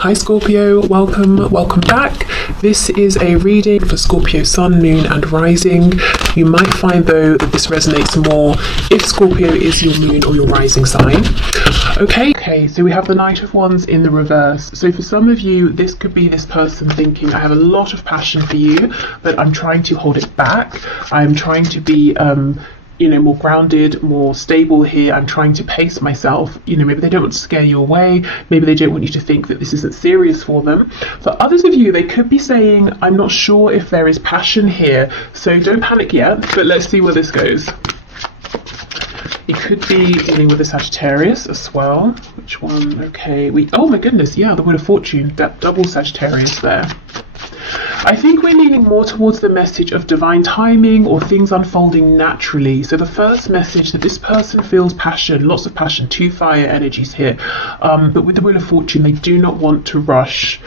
Hi Scorpio, welcome back. This is a reading for Scorpio Sun, Moon and Rising. You might find though that this resonates more if Scorpio is your moon or your rising sign. Okay, so we have the Knight of Wands in the reverse. So for some of you, this could be this person thinking, I have a lot of passion for you, but I'm trying to hold it back. I'm trying to be more grounded, more stable here. I'm trying to pace myself. Maybe they don't want to scare you away. Maybe they don't want you to think that this isn't serious for them. For others of you, they could be saying, I'm not sure if there is passion here, so don't panic yet, but let's see where this goes. It could be dealing with a Sagittarius as well. Which one? Okay, oh my goodness, yeah, the Wheel of Fortune, that double Sagittarius there. I think we're leaning more towards the message of divine timing or things unfolding naturally. So the first message that this person feels passion, lots of passion, two fire energies here. But with the Wheel of Fortune, they do not want to rush.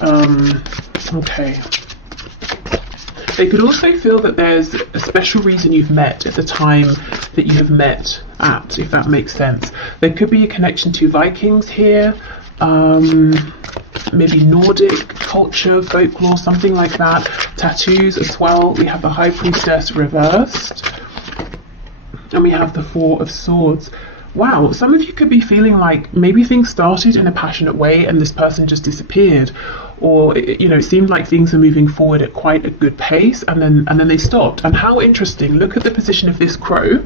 Okay. They could also feel that there's a special reason you've met at the time that you have met at, if that makes sense. There could be a connection to Vikings here. Maybe Nordic culture, folklore, something like that. Tattoos as well. We have the High Priestess reversed. And we have the Four of Swords. Wow, some of you could be feeling like maybe things started in a passionate way and this person just disappeared. Or, it seemed like things are moving forward at quite a good pace and then they stopped. And how interesting, look at the position of this crow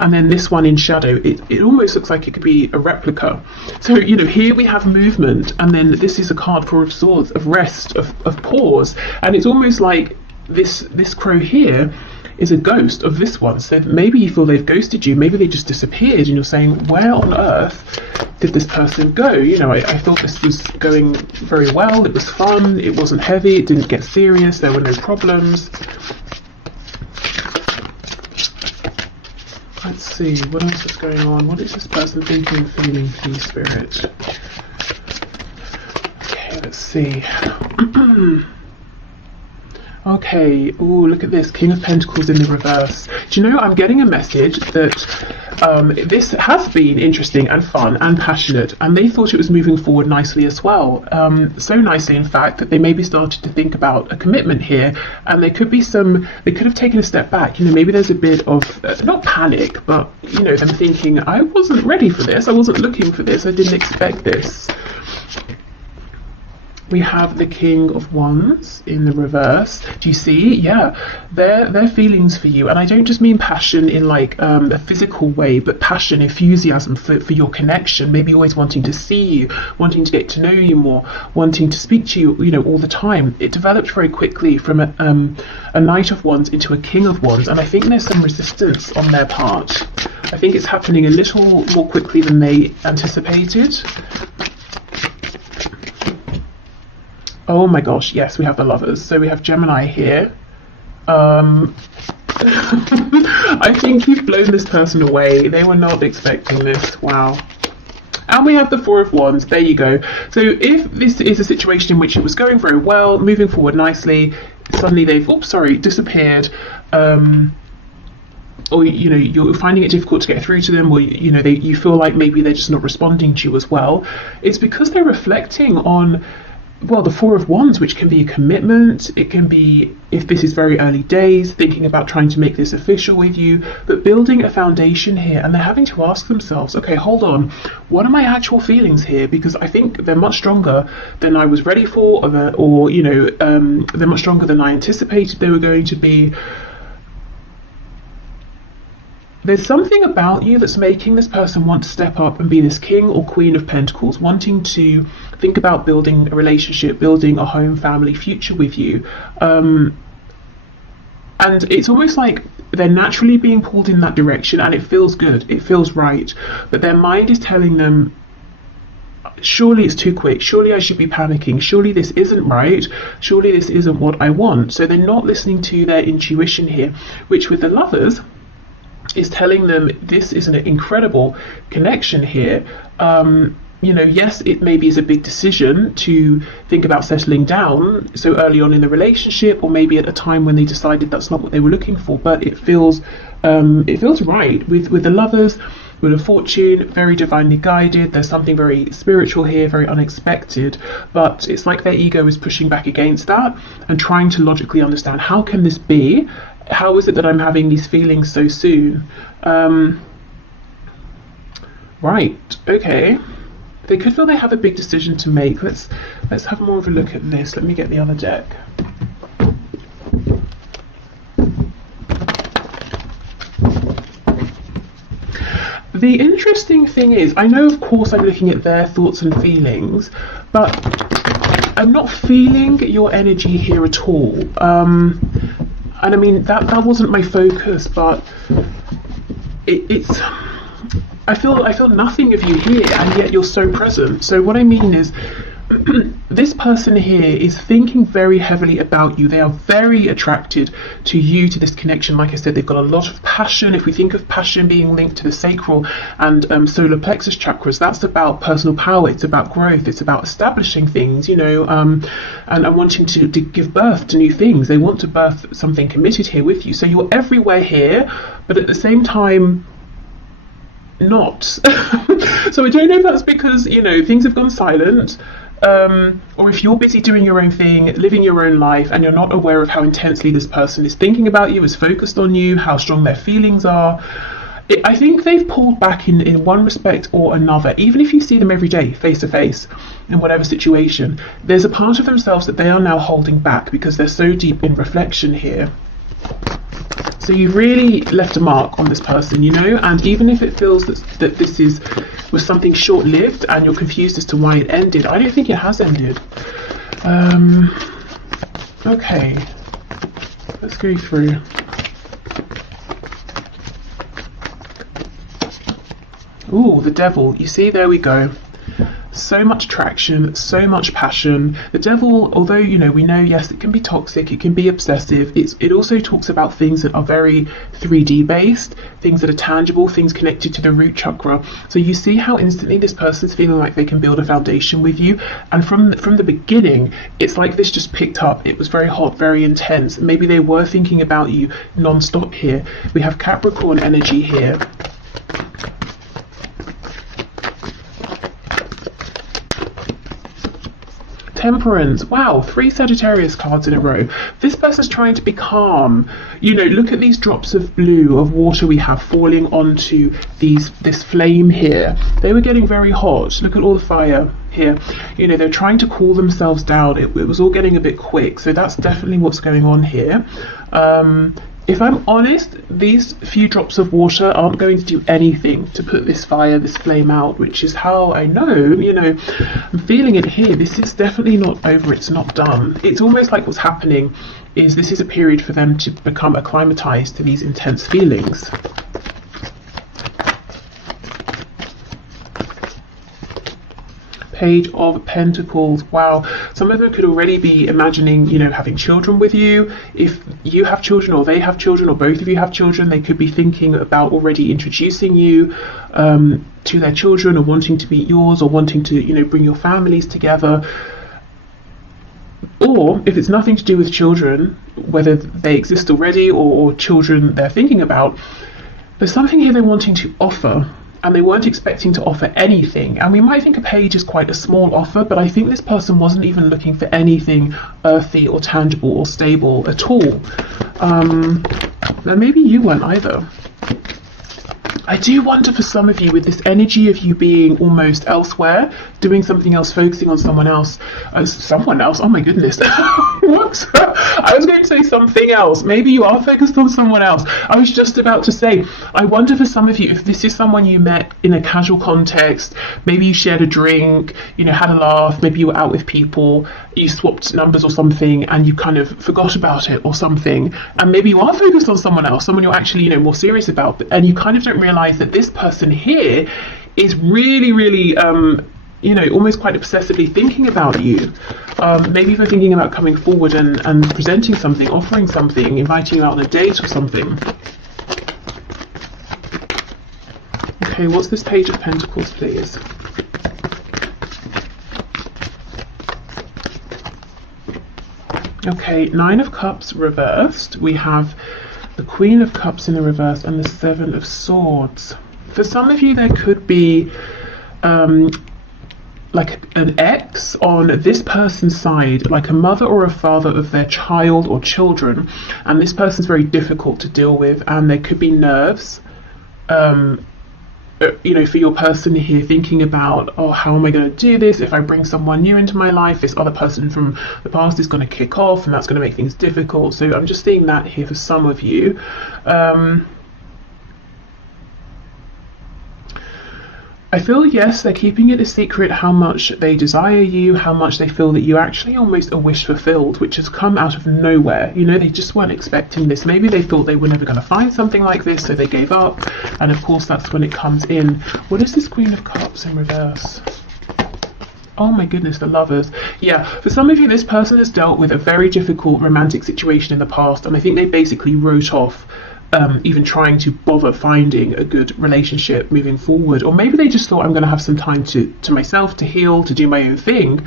and then this one in shadow. It almost looks like it could be a replica. So, here we have movement and then this is a card, Four of Swords, of rest, of pause. And it's almost like this crow here is a ghost of this one. So maybe you feel they've ghosted you, maybe they just disappeared and you're saying, where on earth did this person go? I thought this was going very well, it was fun, it wasn't heavy, it didn't get serious, there were no problems. Let's see, what else is going on? What is this person thinking and feeling, please, Spirit? Okay, let's see. Okay, ooh, look at this, King of Pentacles in the reverse. Do you know, I'm getting a message that this has been interesting and fun and passionate, and they thought it was moving forward nicely as well. So nicely, in fact, that they maybe started to think about a commitment here, and there could be they could have taken a step back. Maybe there's a bit of, not panic, but, them thinking, I wasn't ready for this, I wasn't looking for this, I didn't expect this. We have the King of Wands in the reverse. Do you see? Yeah, their feelings for you, and I don't just mean passion in like a physical way, but passion, enthusiasm for your connection. Maybe always wanting to see you, wanting to get to know you more, wanting to speak to you, all the time. It developed very quickly from a Knight of Wands into a King of Wands, and I think there's some resistance on their part. I think it's happening a little more quickly than they anticipated. Oh my gosh, yes, we have the Lovers. So we have Gemini here. I think you've blown this person away. They were not expecting this. Wow. And we have the Four of Wands. There you go. So if this is a situation in which it was going very well, moving forward nicely, suddenly they've, disappeared. Or you're finding it difficult to get through to them, or you feel like maybe they're just not responding to you as well. It's because they're reflecting on, well, the Four of Wands, which can be a commitment. It can be, if this is very early days, thinking about trying to make this official with you, but building a foundation here. And they're having to ask themselves, okay, hold on, what are my actual feelings here? Because I think they're much stronger than I was ready for, they're much stronger than I anticipated they were going to be. There's something about you that's making this person want to step up and be this King or Queen of Pentacles, wanting to think about building a relationship, building a home, family, future with you. And it's almost like they're naturally being pulled in that direction, and it feels good, it feels right. But their mind is telling them, surely it's too quick, surely I should be panicking, surely this isn't right, surely this isn't what I want. So they're not listening to their intuition here, which with the Lovers is telling them this is an incredible connection here. Yes, it maybe is a big decision to think about settling down so early on in the relationship, or maybe at a time when they decided that's not what they were looking for, but it feels right with the Lovers. Wheel of Fortune, very divinely guided. There's something very spiritual here, very unexpected, but it's like their ego is pushing back against that and trying to logically understand, how can this be? How is it that I'm having these feelings so soon? Right, okay. They could feel they have a big decision to make. Let's have more of a look at this. Let me get the other deck. The interesting thing is, I know of course I'm looking at their thoughts and feelings, but I'm not feeling your energy here at all. And I mean, that wasn't my focus, but it's I feel nothing of you here, and yet you're so present. So what I mean is, this person here is thinking very heavily about you. They are very attracted to you, to this connection. Like I said, they've got a lot of passion. If we think of passion being linked to the sacral and solar plexus chakras, that's about personal power. It's about growth. It's about establishing things, you know, and wanting to give birth to new things. They want to birth something committed here with you. So you're everywhere here, but at the same time, not. So I don't know if that's because, you know, things have gone silent, or if you're busy doing your own thing, living your own life, and you're not aware of how intensely this person is thinking about you, is focused on you, how strong their feelings are. I think they've pulled back in one respect or another. Even if you see them every day, face to face, in whatever situation, there's a part of themselves that they are now holding back because they're so deep in reflection here. So you've really left a mark on this person, you know, and even if it feels that this was something short-lived and you're confused as to why it ended, I don't think it has ended. Okay, let's go through. Ooh, the Devil. You see, there we go. So much traction, so much passion. The Devil, although, you know, we know, yes, it can be toxic, it can be obsessive, it also talks about things that are very 3D based, things that are tangible, things connected to the root chakra. So you see how instantly this person's feeling like they can build a foundation with you, and from the beginning, it's like this just picked up. It was very hot, very intense. Maybe they were thinking about you non-stop here. We have Capricorn energy here. Temperance. Wow, 3 Sagittarius cards in a row. This person's trying to be calm. You know, look at these drops of blue, of water we have falling onto this flame here. They were getting very hot. Look at all the fire here. You know, they're trying to cool themselves down. It was all getting a bit quick. So that's definitely what's going on here. If I'm honest, these few drops of water aren't going to do anything to put this fire, this flame out, which is how I know, you know, I'm feeling it here. This is definitely not over, it's not done. It's almost like what's happening is this is a period for them to become acclimatized to these intense feelings. Page of Pentacles. Wow, some of them could already be imagining, you know, having children with you. If you have children or they have children or both of you have children, they could be thinking about already introducing you to their children, or wanting to meet yours, or wanting to, you know, bring your families together. Or if it's nothing to do with children, whether they exist already or children they're thinking about, there's something here they're wanting to offer, and they weren't expecting to offer anything. And we might think a page is quite a small offer, but I think this person wasn't even looking for anything earthy or tangible or stable at all. And maybe you weren't either. I do wonder for some of you, with this energy of you being almost elsewhere, doing something else, focusing on someone else. Someone else? Oh my goodness. What? I was going to say something else. Maybe you are focused on someone else. I was just about to say, I wonder for some of you, if this is someone you met in a casual context, maybe you shared a drink, you know, had a laugh, maybe you were out with people, you swapped numbers or something, and you kind of forgot about it or something, and maybe you are focused on someone else, someone you're actually, you know, more serious about, and you kind of don't realize that this person here is really, really, you know, almost quite obsessively thinking about you. Maybe even thinking about coming forward and presenting something, offering something, inviting you out on a date or something. Okay, what's this Page of Pentacles, please? Okay, 9 of Cups reversed. We have the Queen of Cups in the reverse and the 7 of Swords. For some of you, there could be like an ex on this person's side, like a mother or a father of their child or children, and this person's very difficult to deal with, and there could be nerves, you know, for your person here, thinking about, oh, how am I going to do this? If I bring someone new into my life, this other person from the past is going to kick off, and that's going to make things difficult. So I'm just seeing that here for some of you. I feel, yes, they're keeping it a secret how much they desire you, how much they feel that you actually almost a wish fulfilled, which has come out of nowhere. You know, they just weren't expecting this. Maybe they thought they were never going to find something like this, so they gave up. And of course, that's when it comes in. What is this Queen of Cups in reverse? Oh my goodness, the Lovers. Yeah, for some of you, this person has dealt with a very difficult romantic situation in the past, and I think they basically wrote off even trying to bother finding a good relationship moving forward. Or maybe they just thought, I'm going to have some time to myself, to heal, to do my own thing.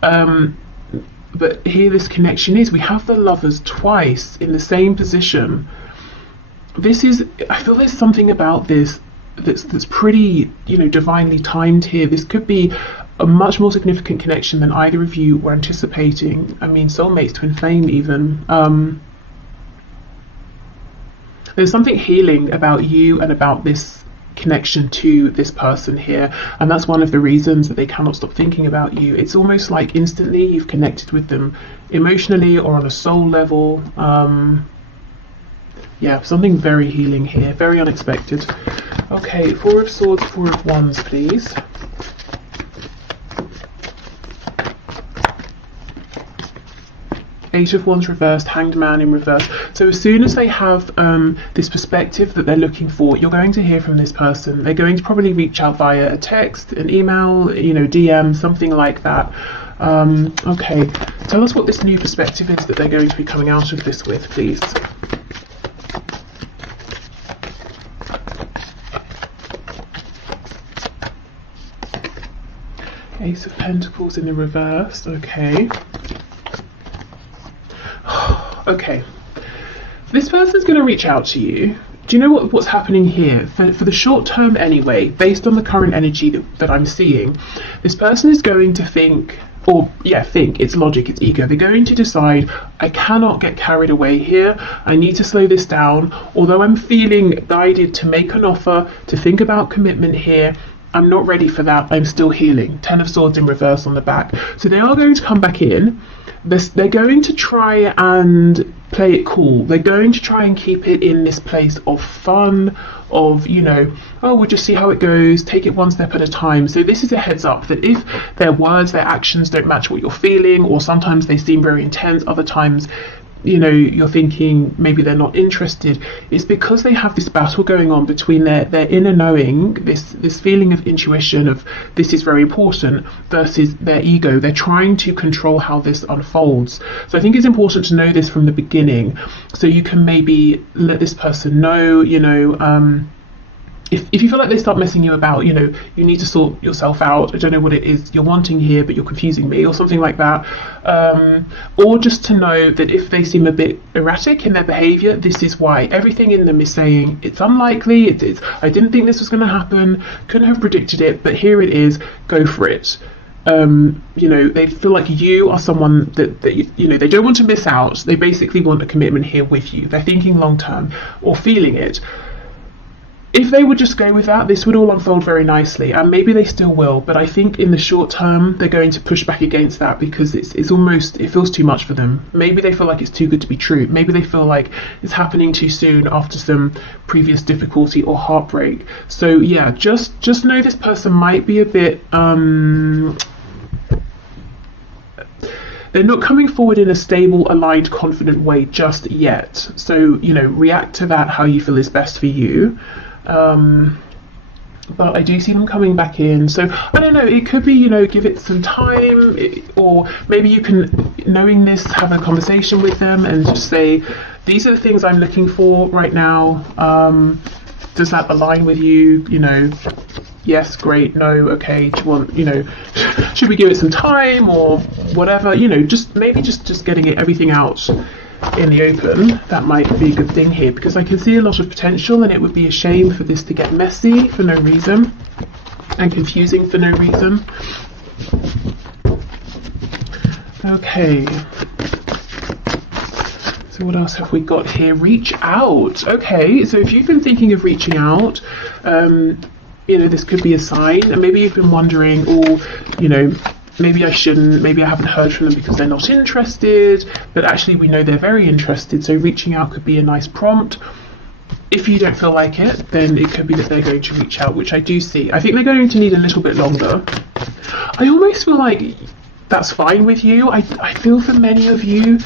But here this connection is, we have the Lovers twice in the same position. This is, I feel there's something about this that's pretty, you know, divinely timed here. This could be a much more significant connection than either of you were anticipating. I mean, soulmates, twin flame even. There's something healing about you and about this connection to this person here, and that's one of the reasons that they cannot stop thinking about you. It's almost like instantly you've connected with them emotionally or on a soul level. Yeah, something very healing here, very unexpected. Okay, Four of Swords, Four of Wands, please. Eight of Wands reversed, Hanged Man in reverse. So as soon as they have this perspective that they're looking for, you're going to hear from this person. They're going to probably reach out via a text, an email, you know, DM, something like that. Okay, tell us what this new perspective is that they're going to be coming out of this with, please. Ace of Pentacles in the reverse, okay. Okay, this person's going to reach out to you. Do you know what's happening here? For the short term anyway, based on the current energy that I'm seeing, this person is going to think, it's logic, it's ego. They're going to decide, I cannot get carried away here. I need to slow this down. Although I'm feeling guided to make an offer, to think about commitment here, I'm not ready for that. I'm still healing. Ten of Swords in reverse on the back. So they are going to come back in. They're going to try and play it cool. They're going to try and keep it in this place of fun, of, you know, oh, we'll just see how it goes, take it one step at a time. So this is a heads up that if their words, their actions don't match what you're feeling, or sometimes they seem very intense, other times, you know, you're thinking maybe they're not interested, it's because they have this battle going on between their inner knowing, this feeling of intuition of this is very important, versus their ego. They're trying to control how this unfolds. So I think it's important to know this from the beginning, so you can maybe let this person know, you know, if you feel like they start messing you about, you know, you need to sort yourself out. I don't know what it is you're wanting here, but you're confusing me, or something like that. Or just to know that if they seem a bit erratic in their behavior, this is why. Everything in them is saying it's unlikely, it's I didn't think this was going to happen, couldn't have predicted it, but here it is, go for it. You know, they feel like you are someone that you know, they don't want to miss out. They basically want a commitment here with you. They're thinking long term, or feeling it. If they would just go with that, this would all unfold very nicely, and maybe they still will, but I think in the short term they're going to push back against that, because it's almost, it feels too much for them. Maybe they feel like it's too good to be true. Maybe they feel like it's happening too soon after some previous difficulty or heartbreak. So yeah, just know this person might be a bit they're not coming forward in a stable, aligned, confident way just yet. So, you know, react to that how you feel is best for you. But I do see them coming back in. So I don't know, it could be, you know, give it some time, or maybe you can, knowing this, have a conversation with them and just say, these are the things I'm looking for right now. Does that align with you? You know, yes, great, no, okay, do you want, you know, should we give it some time or whatever, you know, just maybe just getting everything out in the open, that might be a good thing here, because I can see a lot of potential, and it would be a shame for this to get messy for no reason and confusing for no reason. Okay, so what else have we got here? Reach out. Okay, so if you've been thinking of reaching out, you know, this could be a sign, and maybe you've been wondering, oh, you know, maybe I shouldn't, maybe I haven't heard from them because they're not interested, but actually we know they're very interested, so reaching out could be a nice prompt. If you don't feel like it, then it could be that they're going to reach out, which I do see. I think they're going to need a little bit longer. I almost feel like that's fine with you. I feel for many of you,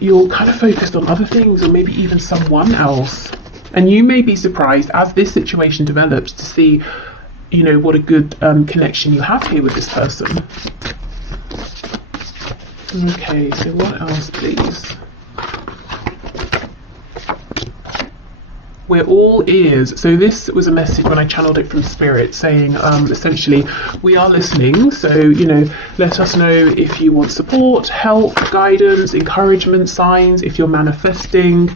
you're kind of focused on other things, or maybe even someone else. And you may be surprised as this situation develops to see, you know, what a good connection you have here with this person. Okay, so what else, please? We're all ears. So this was a message when I channeled it from Spirit, saying essentially, we are listening. So, you know, let us know if you want support, help, guidance, encouragement, signs, if you're manifesting.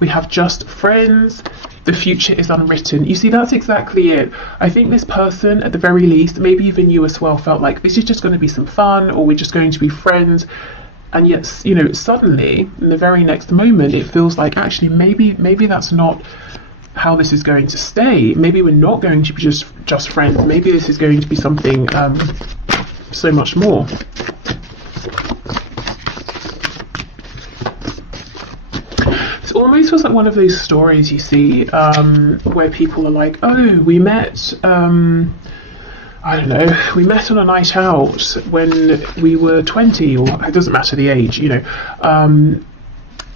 We have just friends. The future is unwritten. You see, that's exactly it. I think this person, at the very least, maybe even you as well, felt like this is just going to be some fun, or we're just going to be friends. And yet, you know, suddenly, in the very next moment, it feels like actually maybe that's not how this is going to stay. Maybe we're not going to be just friends. Maybe this is going to be something so much more. Almost feels like one of those stories you see where people are like, oh, we met, I don't know, we met on a night out when we were 20, or it doesn't matter the age, you know,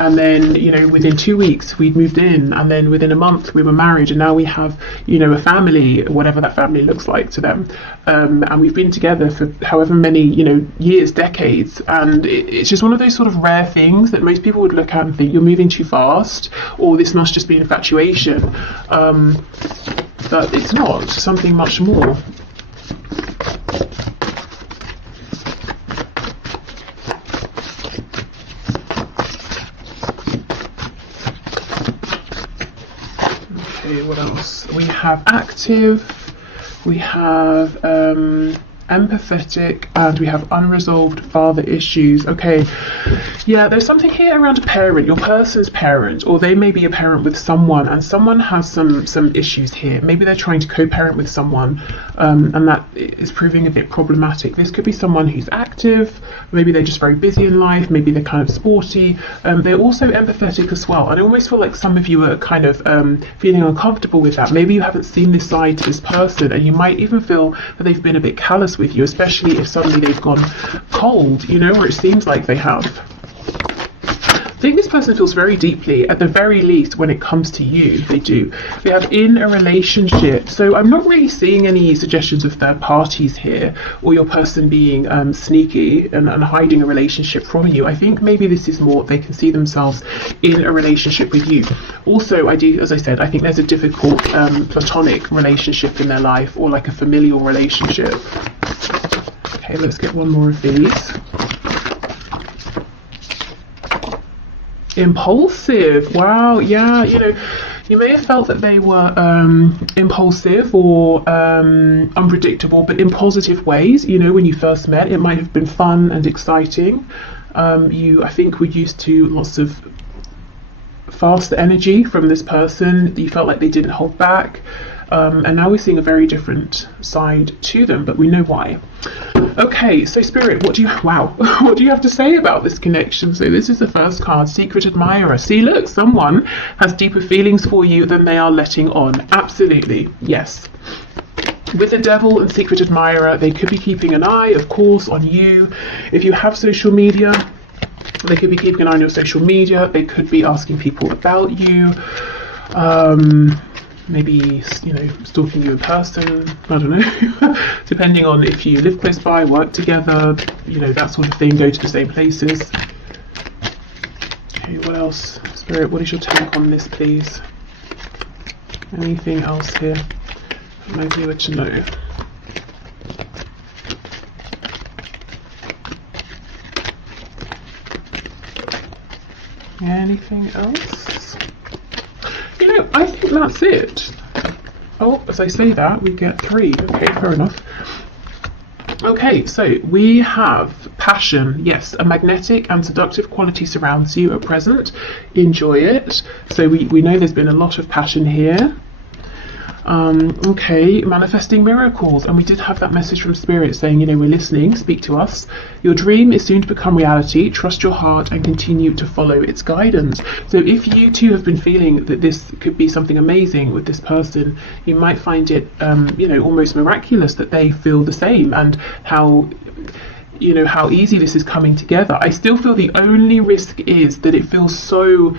and then, you know, within 2 weeks we'd moved in, and then within a month we were married, and now we have, you know, a family, whatever that family looks like to them, and we've been together for however many, you know, years, decades, and it's just one of those sort of rare things that most people would look at and think you're moving too fast, or this must just be an infatuation, but it's not. Something much more. What else? We have active, we have empathetic, and we have unresolved father issues. Okay, yeah, there's something here around a parent, your person's parent, or they may be a parent with someone, and someone has some issues here. Maybe they're trying to co-parent with someone, and that is proving a bit problematic. This could be someone who's active, maybe they're just very busy in life, maybe they're kind of sporty, they're also empathetic as well, and I almost feel like some of you are kind of feeling uncomfortable with that. Maybe you haven't seen this side to this person, and you might even feel that they've been a bit callous with you, especially if suddenly they've gone cold, you know, or it seems like they have. I think this person feels very deeply, at the very least, when it comes to you. They do. They have in a relationship. So I'm not really seeing any suggestions of third parties here, or your person being sneaky and hiding a relationship from you. I think maybe this is more they can see themselves in a relationship with you. Also, as I said, I think there's a difficult platonic relationship in their life, or like a familial relationship. Okay, let's get one more of these. Impulsive. Wow, yeah, you know, you may have felt that they were impulsive or unpredictable, but in positive ways. You know, when you first met, it might have been fun and exciting. You, I think, were used to lots of fast energy from this person. You felt like they didn't hold back. And now we're seeing a very different side to them, but we know why. Okay, so Spirit, what do you have to say about this connection? So this is the first card, Secret Admirer. See, look, someone has deeper feelings for you than they are letting on. Absolutely, yes. With the Devil and Secret Admirer, they could be keeping an eye, of course, on you. If you have social media, they could be keeping an eye on your social media. They could be asking people about you. Maybe, you know, stalking you in person, I don't know, depending on if you live close by, work together, you know, that sort of thing, go to the same places. Okay, what else? Spirit, what is your take on this, please? Anything else here for my viewer to know? Anything else? I think that's it. Oh, as I say that, we get 3. Okay, fair enough. Okay, so we have passion. Yes, a magnetic and seductive quality surrounds you at present. Enjoy it. So we know there's been a lot of passion here. Okay, manifesting miracles, and we did have that message from Spirit saying, we're listening, speak to us. Your dream is soon to become reality. Trust your heart and continue to follow its guidance. So if you too have been feeling that this could be something amazing with this person, you might find it almost miraculous that they feel the same, and how easy this is coming together. I still feel the only risk is that it feels so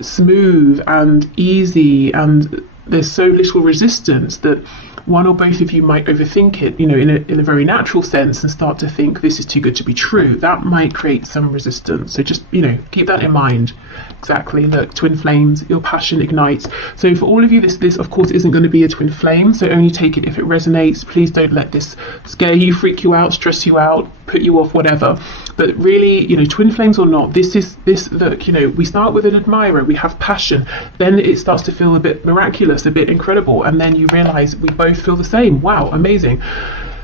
smooth and easy, and there's so little resistance that one or both of you might overthink it, in a very natural sense, and start to think this is too good to be true. That might create some resistance. So just, keep that in mind. Exactly. Look, twin flames, your passion ignites. So for all of you, this of course isn't going to be a twin flame. So only take it if it resonates. Please don't let this scare you, freak you out, stress you out, put you off, whatever. But really, twin flames or not, look, we start with an admirer, we have passion, then it starts to feel a bit miraculous, a bit incredible, and then you realize we both feel the same. Wow, amazing.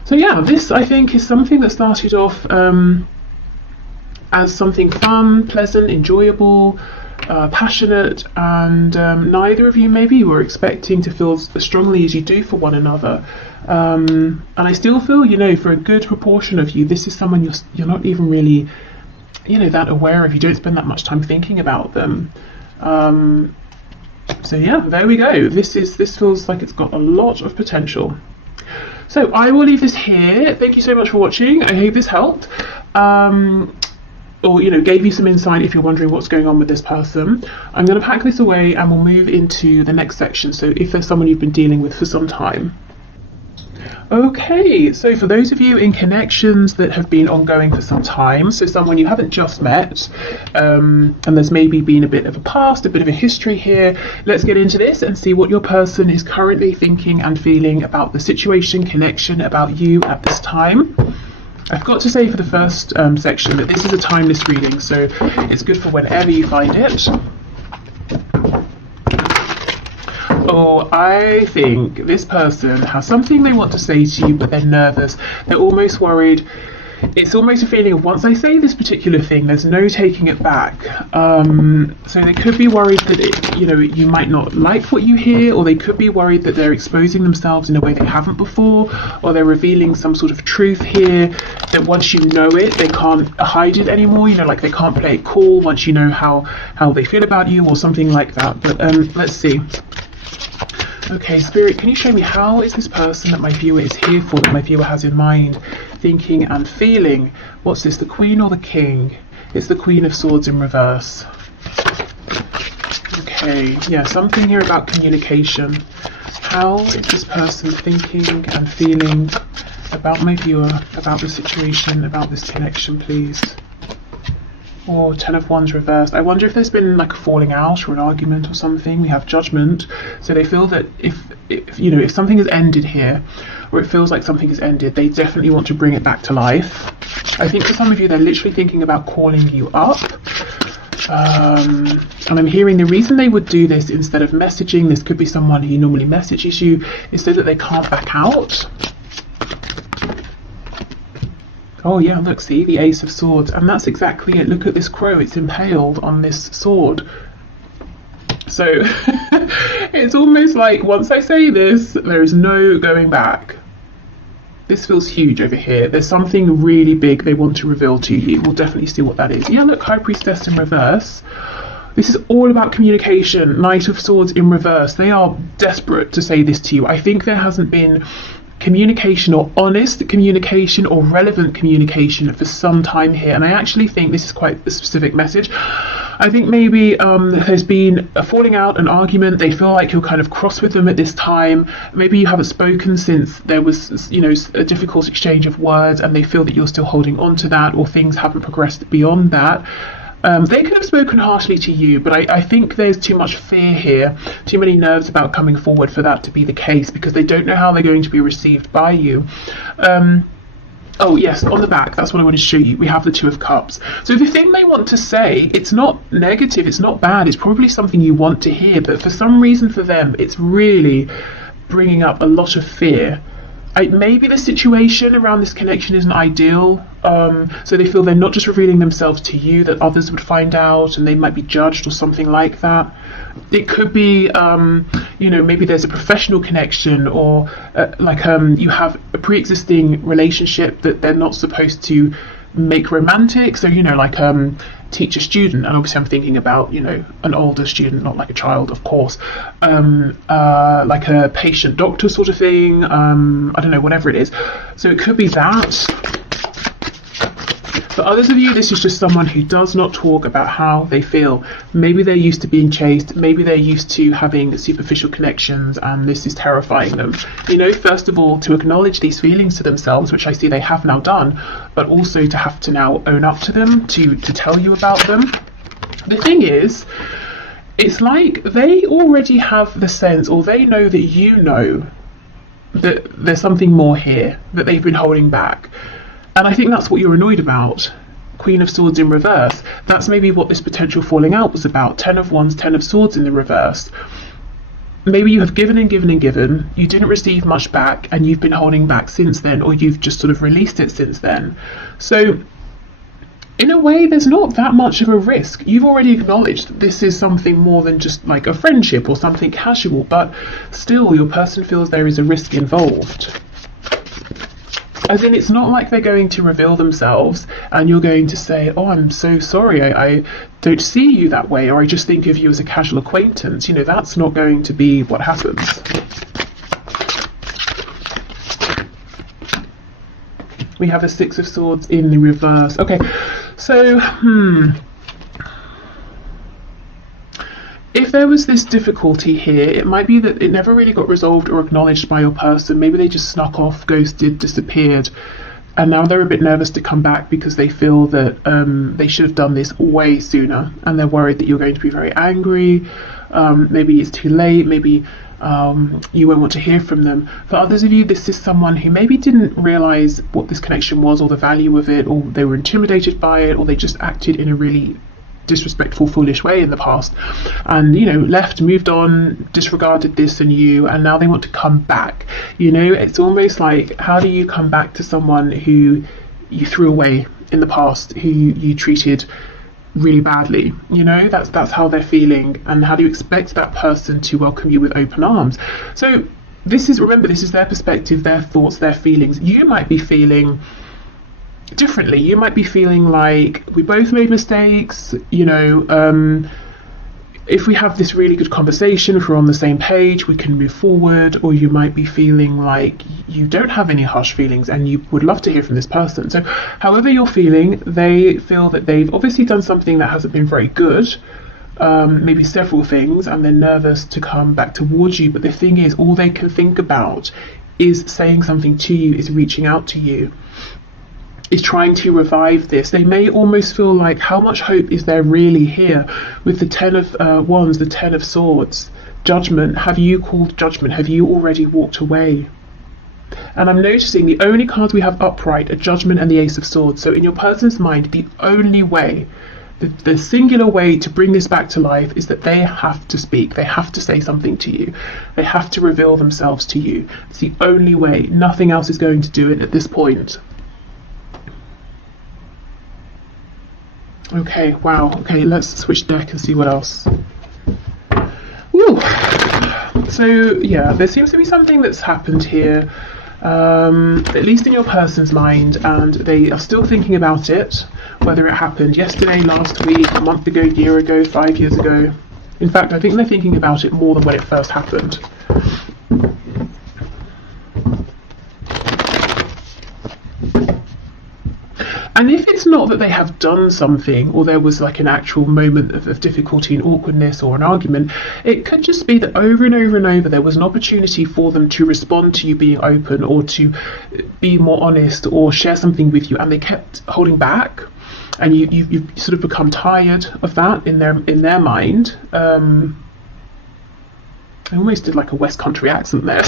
So yeah, this I think is something that started off as something fun, pleasant, enjoyable, passionate, and neither of you maybe were expecting to feel as strongly as you do for one another. And I still feel, for a good proportion of you, this is someone you're not even really, that aware of. You don't spend that much time thinking about them. So yeah, there we go. This feels like it's got a lot of potential. So I will leave this here. Thank you so much for watching. I hope this helped. Or gave you some insight if you're wondering what's going on with this person. I'm going to pack this away and we'll move into the next section. So if there's someone you've been dealing with for some time. Okay, so for those of you in connections that have been ongoing for some time, so someone you haven't just met, and there's maybe been a bit of a past, a bit of a history here, let's get into this and see what your person is currently thinking and feeling about the situation, connection, about you at this time. I've got to say for the first section that this is a timeless reading, so it's good for whenever you find it. Oh, I think this person has something they want to say to you, but they're nervous. They're almost worried. It's almost a feeling of, once I say this particular thing, there's no taking it back. So they could be worried that you might not like what you hear, or they could be worried that they're exposing themselves in a way they haven't before, or they're revealing some sort of truth here that once you know it, they can't hide it anymore. Like they can't play it cool once you know how they feel about you, or something like that. But let's see. Okay, Spirit, can you show me how is this person that my viewer is here for, that my viewer has in mind, thinking and feeling? What's this, the Queen or the King? It's the Queen of Swords in reverse. Okay, yeah, something here about communication. How is this person thinking and feeling about my viewer, about the situation, about this connection, please? Or 10 of Wands reversed. I wonder if there's been like a falling out or an argument or something. We have Judgment. So they feel that if something has ended here, or it feels like something has ended, they definitely want to bring it back to life. I think for some of you, they're literally thinking about calling you up. And I'm hearing the reason they would do this instead of messaging, this could be someone who normally messages you, is so that they can't back out. Oh yeah, look, see, the Ace of Swords, and that's exactly it. Look at this crow, it's impaled on this sword. So it's almost like once I say this, there is no going back. This feels huge over here. There's something really big they want to reveal to you. We'll definitely see what that is. Yeah, look, High Priestess in reverse. This is all about communication. Knight of Swords in reverse. They are desperate to say this to you. I think there hasn't been communication, or honest communication, or relevant communication for some time here, and I actually think this is quite a specific message. I think maybe there's been a falling out, an argument. They feel like you're kind of cross with them at this time. Maybe you haven't spoken since there was a difficult exchange of words, and they feel that you're still holding on to that, or things haven't progressed beyond that. They could have spoken harshly to you, but I think there's too much fear here, too many nerves about coming forward for that to be the case, because they don't know how they're going to be received by you. Oh yes, on the back, that's what I want to show you. We have the Two of Cups. So the thing they want to say, it's not negative, it's not bad, it's probably something you want to hear, but for some reason for them, it's really bringing up a lot of fear. Maybe the situation around this connection isn't ideal, so they feel they're not just revealing themselves to you, that others would find out and they might be judged or something like that. It could be, maybe there's a professional connection, or you have a pre-existing relationship that they're not supposed to make romantic. So, teacher student, and obviously I'm thinking about, an older student, not like a child, of course, like a patient doctor sort of thing, I don't know, whatever it is. So it could be that. For others of you, this is just someone who does not talk about how they feel. Maybe they're used to being chased, maybe they're used to having superficial connections, and this is terrifying them. First of all, to acknowledge these feelings to themselves, which I see they have now done, but also to have to now own up to them, to tell you about them. The thing is, it's like they already have the sense, or they know that you know that there's something more here, that they've been holding back. And I think that's what you're annoyed about. Queen of Swords in reverse. That's maybe what this potential falling out was about. 10 of Wands, 10 of Swords in the reverse. Maybe you have given and given and given. You didn't receive much back, and you've been holding back since then, or you've just sort of released it since then. So, in a way, there's not that much of a risk. You've already acknowledged that this is something more than just like a friendship or something casual, but still your person feels there is a risk involved. As in, it's not like they're going to reveal themselves and you're going to say, oh, I'm so sorry, I don't see you that way, or I just think of you as a casual acquaintance. That's not going to be what happens. We have a Six of Swords in the reverse. Okay, so, if there was this difficulty here, it might be that it never really got resolved or acknowledged by your person. Maybe they just snuck off, ghosted, disappeared, and now they're a bit nervous to come back because they feel that they should have done this way sooner, and they're worried that you're going to be very angry. Maybe it's too late, maybe you won't want to hear from them. For others of you, this is someone who maybe didn't realise what this connection was, or the value of it, or they were intimidated by it, or they just acted in a really disrespectful, foolish way in the past, and left, moved on, disregarded this and you, and now they want to come back. It's almost like, how do you come back to someone who you threw away in the past, who you treated really badly? That's how they're feeling, and how do you expect that person to welcome you with open arms? So remember, this is their perspective, their thoughts, their feelings. You might be feeling differently. You might be feeling like, we both made mistakes, if we have this really good conversation, if we're on the same page, we can move forward. Or you might be feeling like you don't have any harsh feelings and you would love to hear from this person. So however you're feeling, they feel that they've obviously done something that hasn't been very good, maybe several things, and they're nervous to come back towards you. But the thing is, all they can think about is saying something to you, is reaching out to you, is trying to revive this. They may almost feel like, how much hope is there really here? With the 10 of Wands, the 10 of Swords, Judgment. Have you called judgment? Have you already walked away? And I'm noticing the only cards we have upright are Judgment and the Ace of Swords. So in your person's mind, the only way, the singular way to bring this back to life is that they have to speak. They have to say something to you. They have to reveal themselves to you. It's the only way. Nothing else is going to do it at this point. Okay, wow. Okay, let's switch deck and see what else. Woo! So, yeah, there seems to be something that's happened here, at least in your person's mind, and they are still thinking about it, whether it happened yesterday, last week, a month ago, year ago, 5 years ago. In fact, I think they're thinking about it more than when it first happened. And if it's not that they have done something, or there was like an actual moment of difficulty and awkwardness or an argument, it could just be that over and over and over there was an opportunity for them to respond to you being open, or to be more honest, or share something with you, and they kept holding back, and you've sort of become tired of that in their mind. I almost did like a West Country accent there.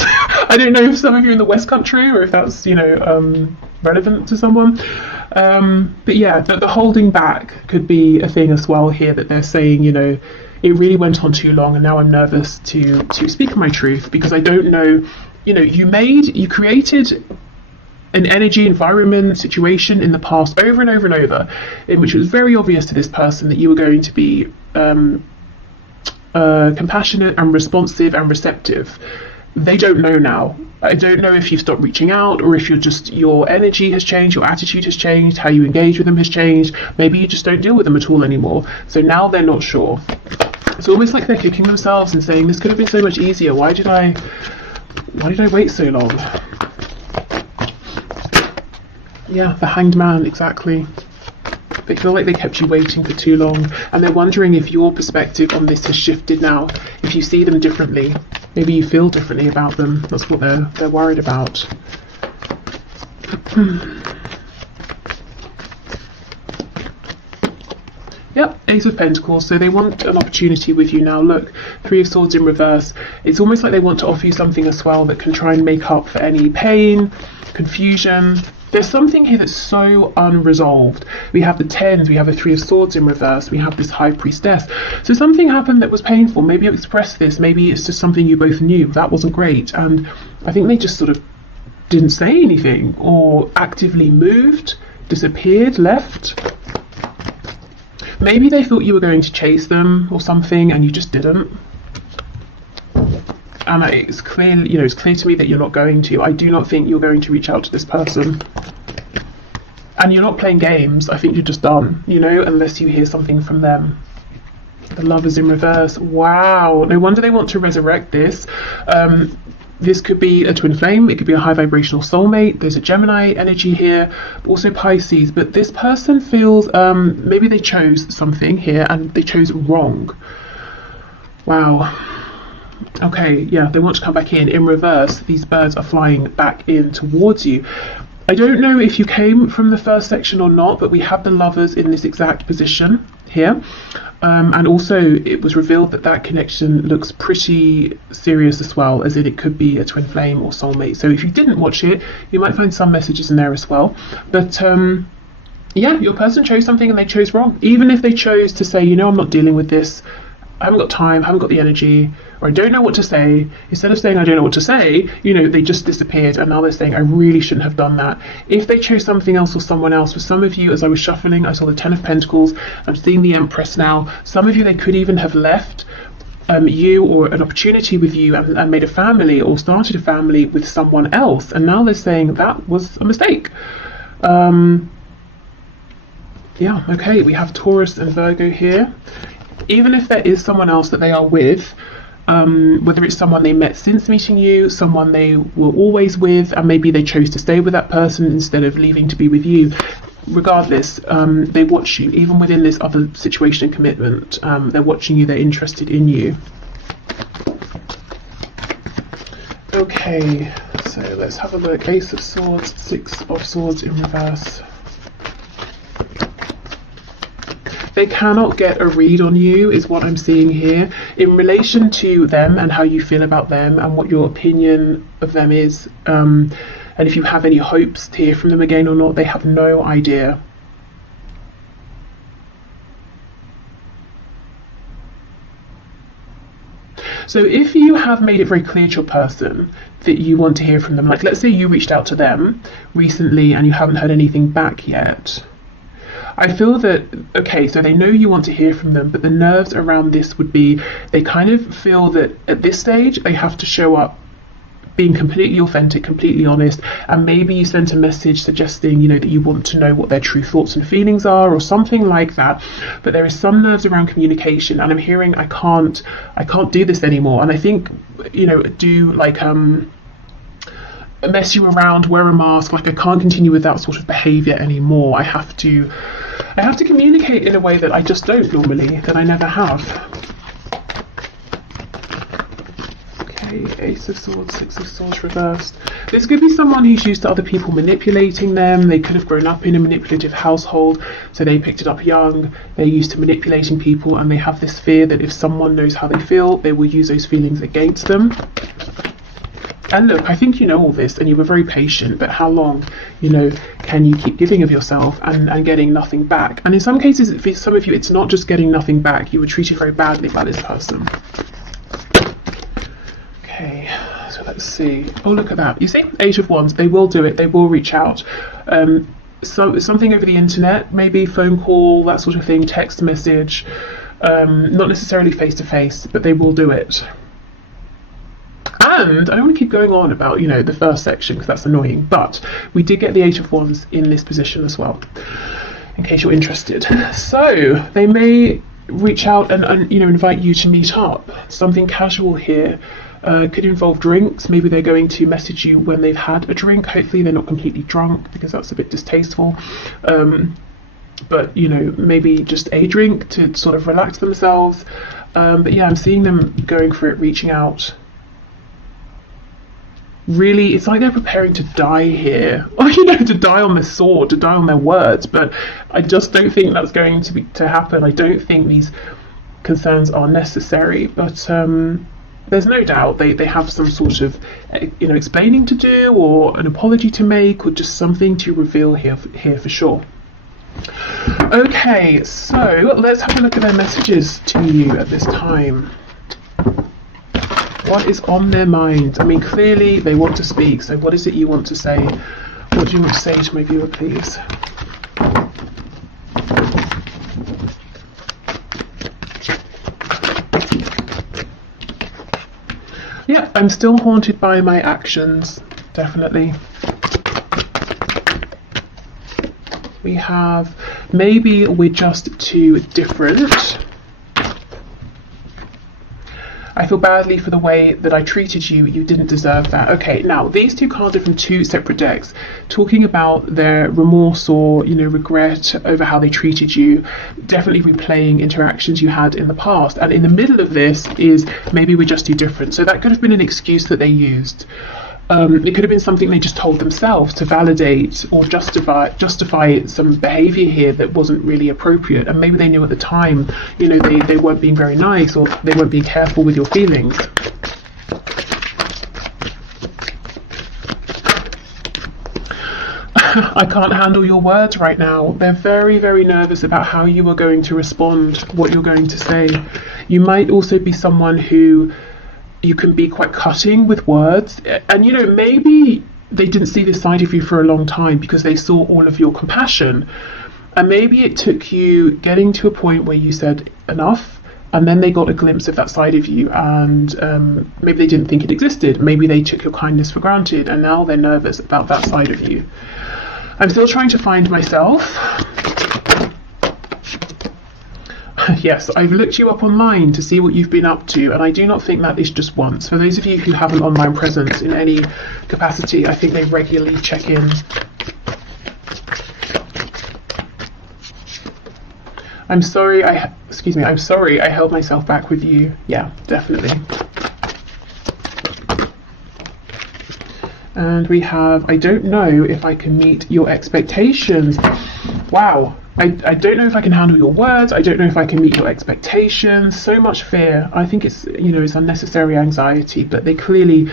I don't know if some of you are in the West Country or if that's, relevant to someone. But yeah, the holding back could be a thing as well here, that they're saying, it really went on too long and now I'm nervous to speak my truth, because I don't know, you created an energy, environment, situation in the past over and over and over, in which it was very obvious to this person that you were going to be compassionate and responsive and receptive. They don't know now. I don't know if you've stopped reaching out, or if your energy has changed, your attitude has changed, how you engage with them has changed. Maybe you just don't deal with them at all anymore. So now they're not sure. It's almost like they're kicking themselves and saying, this could have been so much easier. Why did I wait so long? Yeah, the Hanged Man, exactly. They feel like they kept you waiting for too long, and they're wondering if your perspective on this has shifted now, if you see them differently. Maybe you feel differently about them. That's what they're worried about. Yep, Ace of Pentacles. So they want an opportunity with you now. Look, Three of Swords in reverse. It's almost like they want to offer you something as well that can try and make up for any pain, confusion. There's something here that's so unresolved. We have the Tens, we have the Three of Swords in reverse, we have this High Priestess. So something happened that was painful. Maybe you expressed this, maybe it's just something you both knew. That wasn't great. And I think they just sort of didn't say anything, or actively moved, disappeared, left. Maybe they thought you were going to chase them or something and you just didn't. And it's clear, it's clear to me that you're not going to. I do not think you're going to reach out to this person. And you're not playing games. I think you're just done, unless you hear something from them. The Lovers in reverse. Wow. No wonder they want to resurrect this. This could be a twin flame. It could be a high vibrational soulmate. There's a Gemini energy here, also Pisces. But this person feels, maybe they chose something here and they chose wrong. Wow. Okay, yeah, they want to come back in reverse. These birds are flying back in towards you. I don't know if you came from the first section or not, but we have the Lovers in this exact position here. And also it was revealed that connection looks pretty serious as well, as in it could be a twin flame or soulmate. So if you didn't watch it, you might find some messages in there as well. But yeah, your person chose something and they chose wrong. Even if they chose to say, I'm not dealing with this, I haven't got time, I haven't got the energy, or I don't know what to say. Instead of saying I don't know what to say, they just disappeared, and now they're saying I really shouldn't have done that. If they chose something else or someone else, for some of you, as I was shuffling, I saw the Ten of Pentacles, I'm seeing the Empress now. Some of you, they could even have left you or an opportunity with you and made a family or started a family with someone else, and now they're saying that was a mistake. Yeah, okay, we have Taurus and Virgo here. Even if there is someone else that they are with, whether it's someone they met since meeting you, someone they were always with, and maybe they chose to stay with that person instead of leaving to be with you, regardless, they watch you. Even within this other situation and commitment, they're watching you, they're interested in you. Okay, so let's have a look. Ace of Swords, Six of Swords in reverse. They cannot get a read on you, is what I'm seeing here, in relation to them and how you feel about them and what your opinion of them is. And if you have any hopes to hear from them again or not, they have no idea. So if you have made it very clear to your person that you want to hear from them, like let's say you reached out to them recently and you haven't heard anything back yet, I feel that, okay, so they know you want to hear from them, but the nerves around this would be, they kind of feel that at this stage they have to show up being completely authentic, completely honest, and maybe you sent a message suggesting, that you want to know what their true thoughts and feelings are or something like that. But there is some nerves around communication, and I'm hearing I can't do this anymore. And I think, do like mess you around, wear a mask, like I can't continue with that sort of behavior anymore. I have to communicate in a way that I just don't normally, that I never have. Okay, Ace of Swords, Six of Swords reversed. This could be someone who's used to other people manipulating them. They could have grown up in a manipulative household, so they picked it up young. They're used to manipulating people, and they have this fear that if someone knows how they feel, they will use those feelings against them. And look, I think you know all this and you were very patient, but how long, can you keep giving of yourself and getting nothing back? And in some cases, for some of you, it's not just getting nothing back. You were treated very badly by this person. Okay, so let's see. Oh, look at that. You see, 8 of Wands. They will do it. They will reach out. So something over the internet, maybe phone call, that sort of thing, text message, not necessarily face to face, but they will do it. And I don't want to keep going on about, the first section because that's annoying, but we did get the 8 of Wands in this position as well, in case you're interested. So they may reach out and invite you to meet up. Something casual here. Could involve drinks. Maybe they're going to message you when they've had a drink. Hopefully they're not completely drunk because that's a bit distasteful. But maybe just a drink to sort of relax themselves. But yeah, I'm seeing them going for it, reaching out. Really, it's like they're preparing to die here, or to die on their sword, to die on their words. But I just don't think that's going to happen. I don't think these concerns are necessary. But there's no doubt they have some sort of explaining to do, or an apology to make, or just something to reveal here for sure. Okay, so let's have a look at their messages to you at this time. What is on their mind? I mean, clearly they want to speak, so what is it you want to say? What do you want to say to my viewer, please? Yeah, I'm still haunted by my actions, definitely. We have, maybe we're just too different. I feel badly for the way that I treated you. You didn't deserve that. Okay, now these two cards are from 2 separate decks, talking about their remorse or regret over how they treated you, definitely replaying interactions you had in the past. And in the middle of this is maybe we're just too different. So that could have been an excuse that they used. It could have been something they just told themselves to validate or justify some behavior here that wasn't really appropriate, and maybe they knew at the time they weren't being very nice, or they weren't being careful with your feelings. I can't handle your words right now. They're very, very nervous about how you are going to respond, what you're going to say. You might also be someone who you can be quite cutting with words, and maybe they didn't see this side of you for a long time because they saw all of your compassion, and maybe it took you getting to a point where you said enough, and then they got a glimpse of that side of you, and maybe they didn't think it existed. Maybe they took your kindness for granted, and now they're nervous about that side of you. I'm still trying to find myself. Yes, I've looked you up online to see what you've been up to, and I do not think that is just once. For those of you who have an online presence in any capacity, I think they regularly check in. I'm sorry I held myself back with you. Yeah, definitely. And we have, I don't know if I can meet your expectations. Wow. I don't know if I can handle your words. I don't know if I can meet your expectations. So much fear. I think it's, it's unnecessary anxiety, but they clearly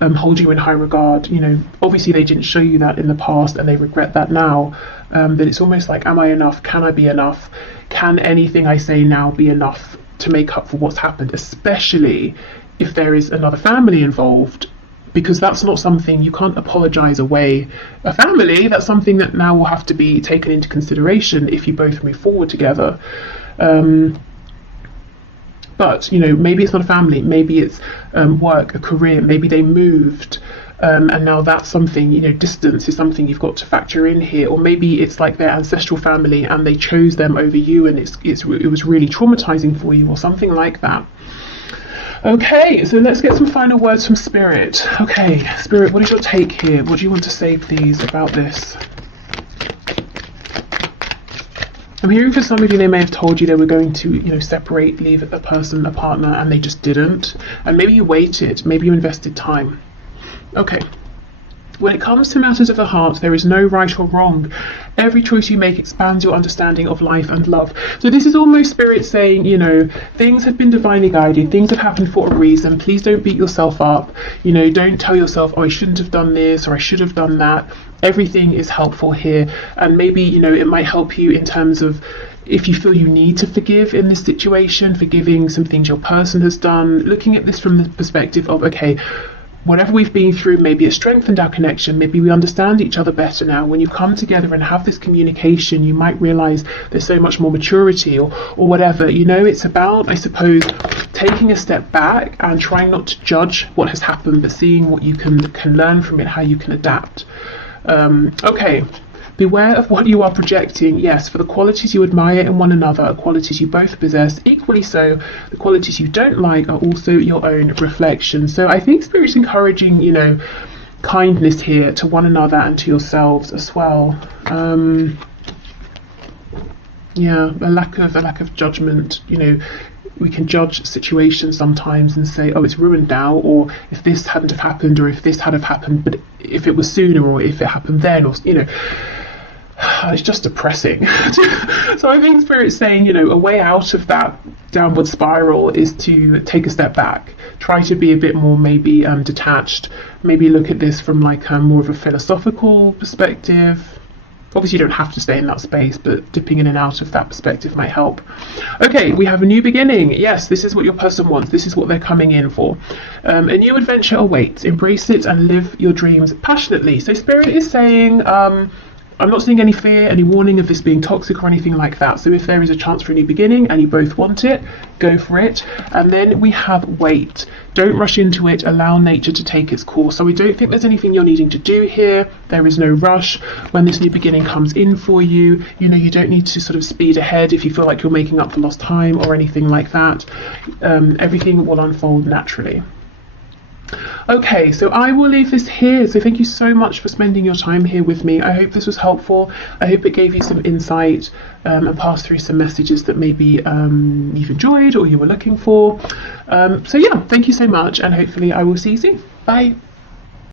hold you in high regard. Obviously they didn't show you that in the past and they regret that now. But it's almost like, am I enough? Can I be enough? Can anything I say now be enough to make up for what's happened? Especially if there is another family involved. Because that's not something, you can't apologize away a family. That's something that now will have to be taken into consideration if you both move forward together. But maybe it's not a family, maybe it's work, a career, maybe they moved, and now that's something, distance is something you've got to factor in here. Or maybe it's like their ancestral family and they chose them over you, and it was really traumatizing for you, or something like that. Okay, so let's get some final words from Spirit. Okay, Spirit, what is your take here? What do you want to say, please, about this? I'm hearing for some of you, they may have told you they were going to, separate, leave a person, a partner, and they just didn't. And maybe you waited, maybe you invested time. Okay, When it comes to matters of the heart, there is no right or wrong. Every choice you make expands your understanding of life and love. So this is almost Spirit saying, you know, things have been divinely guided. Things have happened for a reason. Please don't beat yourself up. You know, don't tell yourself, oh, I shouldn't have done this or I should have done that. Everything is helpful here. And maybe, you know, it might help you in terms of if you feel you need to forgive in this situation, forgiving some things your person has done, looking at this from the perspective of, okay, whatever we've been through, maybe it strengthened our connection, maybe we understand each other better now. When you come together and have this communication, you might realize there's so much more maturity or whatever. You know, it's about, I suppose, taking a step back and trying not to judge what has happened, but seeing what you can learn from it, how you can adapt. Okay. Beware of what you are projecting. Yes, for the qualities you admire in one another are qualities you both possess. Equally so, the qualities you don't like are also your own reflection. So I think Spirit's encouraging, you know, kindness here to one another and to yourselves as well. Yeah, a lack of judgment. You know, we can judge situations sometimes and say, oh, it's ruined now, or if this hadn't have happened, or if this had have happened, but if it was sooner, or if it happened then, or, you know, it's just depressing. So I think Spirit's saying, you know, a way out of that downward spiral is to take a step back, try to be a bit more maybe detached, maybe look at this from like more of a philosophical perspective. Obviously you don't have to stay in that space, but dipping in and out of that perspective might help. Okay, we have a new beginning. Yes, this is what your person wants. This is what they're coming in for. A new adventure awaits. Embrace it and live your dreams passionately. So Spirit is saying, I'm not seeing any fear, any warning of this being toxic or anything like that. So if there is a chance for a new beginning and you both want it, go for it. And then we have wait. Don't rush into it. Allow nature to take its course. So we don't think there's anything you're needing to do here. There is no rush. When this new beginning comes in for you, you know, you don't need to sort of speed ahead if you feel like you're making up for lost time or anything like that. Everything will unfold naturally. Okay, so I will leave this here. So thank you so much for spending your time here with me. I hope this was helpful. I hope it gave you some insight and passed through some messages that maybe you've enjoyed or you were looking for. So yeah, thank you so much, and hopefully I will see you soon. Bye.